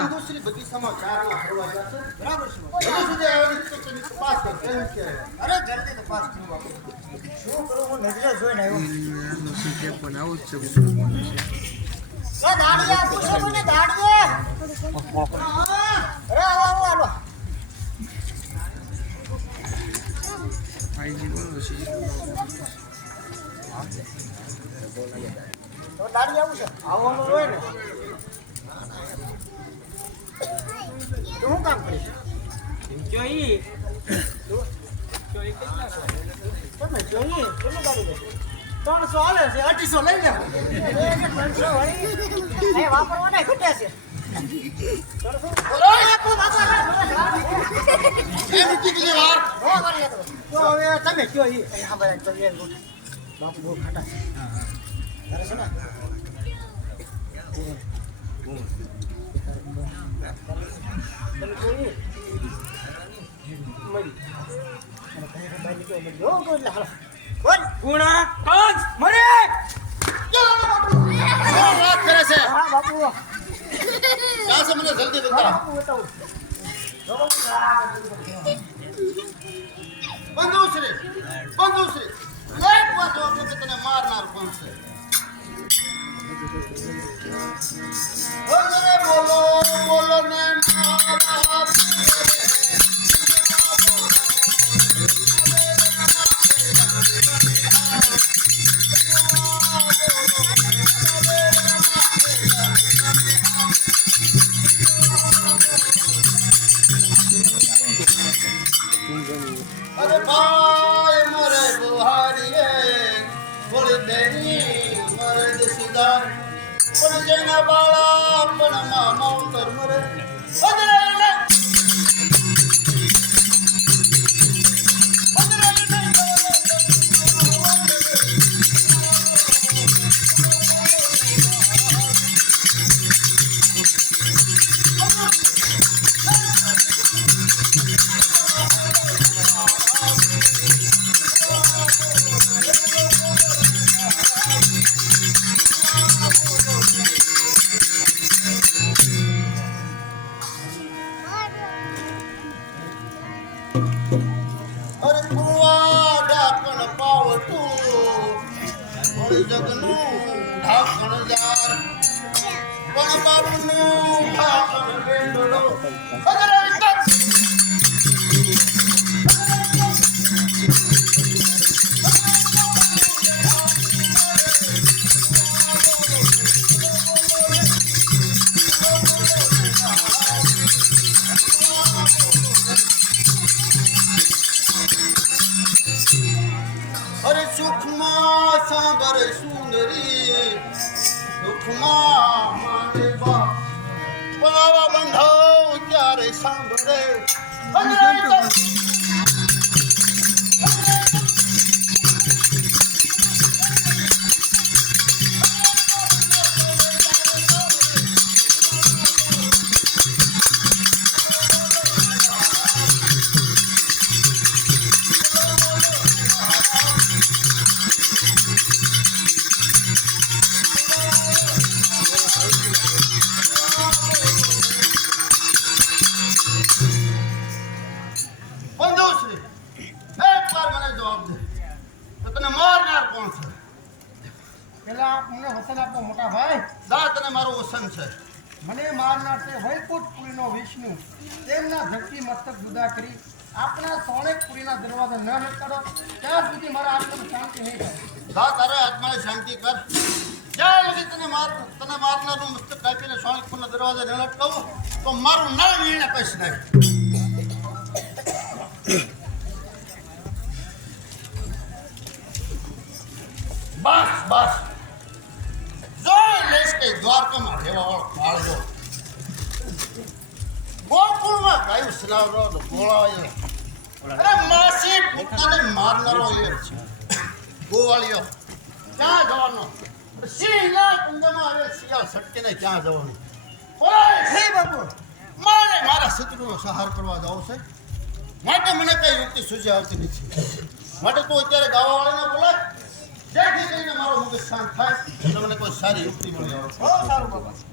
બંધુશ્રી બધી સમાચારમાં ફરવા જશે. બરાબર છે. હજુ સુધી આવી તો તેની તપાસ કર. કેમ કે અરે જલ્દી તપાસ કરો બાપુ. શું કરું હું નજરે જોઈને આવ્યો. નથી કે પણ આવું જ છે. એ દાડિયા પૂછો મને દાડિયા. અરે આવો આવો. આઈજી બોલો છે. તો દાડિયા આવું છે. આવવાનું હોય ને. તો હું કામ કરીશ. જોઈ તમે જોઈએ કેટલું ગાડી દે 300 હાલે છે 800 લઈ લે 300 વળી એ વાપરવાના ઘટે છે 300 બોલો આપો બાપા એમ કેટલી વાર હો કરી તો હવે તમે કયો ઈ હા ભાઈ તો એ બાપુ બહુ ખાટા છે ઘરે છે ને તમે જોઈએ મળી ગુણા કંસ મરે વાત કરે છે હા બાપુ ક્યાં છે મને જલ્દી બતાવો બાપુ બતાવો બંધુશ્રી એક વાત જો કે તને મારનાર કોણ છે બોલો બોલો ને મારા અરે ભાઈ મરે બુહારીએ બોલી બેની મરે સુધાર પણ જેના બાળા પણ મામા ઉતર મરે અરે કુવા ઢાકણ પાવતું જગનું ઢાકણ જાર પણ બાપનું ઢાકણ બેંડલો અરે સુખમાં સાંભળે સુંદરી દુઃખમાં માને બા પાવા બંધાવ ત્યારે સાંભળે બંધુશ્રી એક વાર મને જવાબ દે તો તને મારનાર કોણ છે પેલા મને વસન આપો મોટા ભાઈ દા તને મારું વસન છે મને મારનાર છે વૈકુંઠપુરીનો વિષ્ણુ તેમના ધરતી મસ્તક જુદા કરી આપણા સોણેકપુરીના દરવાજા ન હેઠળો ત્યાં સુધી મારા આત્માને શાંતિ નહીં થાય દા તારે આત્માને શાંતિ કર જ્યાં લગી તને મારનારનું મસ્તક કાપીને સોણિકપુરના દરવાજા ન લટકાવું તો મારું નામ એને કહીશ નહીં બસ જોઈ લઈશ કે દ્વારકામાં રહેવા વાળો કાળજો ગોકુળમાં ગાયું સ્નાવરો ગોળાયો અરે માસી પોતાને મારનારો એ છે ગોવાળિયો ક્યાં જવાનો સિંહના કુંડમાં આવે શિયાળ સટકીને ક્યાં જવાનું હે બાપુ મારા શત્રુનો સહાર કરવા જાવ છે માટે મને કઈ યુક્તિ સૂઝી આવતી નથી માટે તું અત્યારે ગાવાવાળાને બોલાય જેથી કરીને મારો મગજ શાંત થાય એટલે મને કોઈ સારી યુક્તિ મળી આવે બહુ સારું બાપા